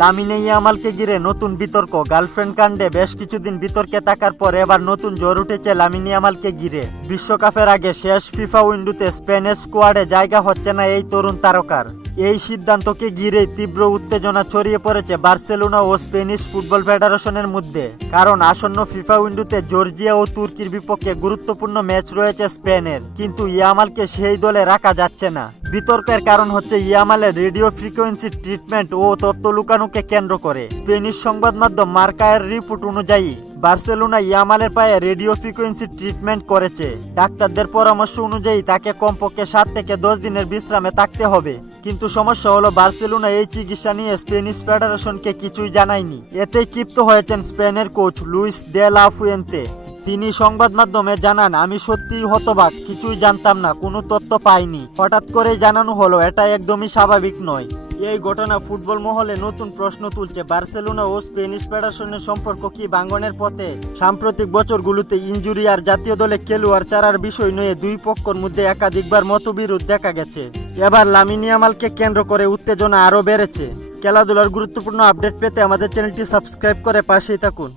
Lamine ইয়ামালকে ঘিরে নতুন বিতর্ক। গার্লফ্রেন্ড কাণ্ডে বেশ কিছুদিন বিতর্কে থাকার পর এবার নতুন জ্বর উঠেছে লামিনে ইয়ামালকে ঘিরে। বিশ্বকাপের আগে শেষ ফিফা উইন্ডোতে স্পেনের স্কোয়াডে জায়গা হচ্ছে না এই তরুণ তারকার। এই সিদ্ধান্তকে ঘিরে তীব্র উত্তেজনা ছড়িয়ে পড়েছে বার্সেলোনা ও স্পেনিশ ফুটবল ফেডারেশনের মধ্যে। কারণ আসন্ন ফিফা উইন্ডোতে জর্জিয়া ও তুর্কির বিপক্ষে গুরুত্বপূর্ণ ম্যাচ রয়েছে স্পেনের, কিন্তু ইয়ামালকে সেই দলে রাখা যাচ্ছে না। বিতর্কের কারণ হচ্ছে ইয়ামালের রেডিও ফ্রিকোয়েন্সি ট্রিটমেন্ট ও তথ্য লুকানোকে কেন্দ্র করে। স্পেনিশ সংবাদ মাধ্যম মার্কায়ের রিপোর্ট অনুযায়ী বার্সেলোনা ইয়ামালের পায়ে রেডিও ফ্রিকোয়েন্সি ট্রিটমেন্ট করেছে। ডাক্তারদের পরামর্শ অনুযায়ী তাকে কমপক্ষে 7 থেকে 10 দিনের বিশ্রামে থাকতে হবে। কিন্তু সমস্যা হলো বার্সেলোনা এই চিকিৎসা নিয়ে স্পেনিশ ফেডারেশনকে কিছুই জানায়নি। এতেই ক্ষিপ্ত হয়েছেন স্পেনের coach Luis de la Fuente. তিনি সংবাদ মাধ্যমে জানান, আমি সত্যিই হতবাক, কিছুই জানতাম না, কোনো তথ্য পাইনি। হঠাৎ করেই জানানো হলো, এটা একদমই স্বাভাবিক নয়। এই ঘটনা ফুটবল মহলে নতুন প্রশ্ন তুলছে। বার্সেলোনা ও স্পেনিশ ফেডারেশনের সম্পর্ক কি ভাঙনের পথে? সাম্প্রতিক বছরগুলোতে ইনজুরি আর জাতীয় দলে খেলোয়াড় ছাড়ার বিষয় নিয়ে দুই পক্ষের মধ্যে একাধিকবার মতবিরোধ দেখা গেছে। এবার লামিনে ইয়ামালকে কেন্দ্র করে উত্তেজনা আরও বেড়েছে। খেলাধুলার গুরুত্বপূর্ণ আপডেট পেতে আমাদের চ্যানেলটি সাবস্ক্রাইব করে পাশেই থাকুন।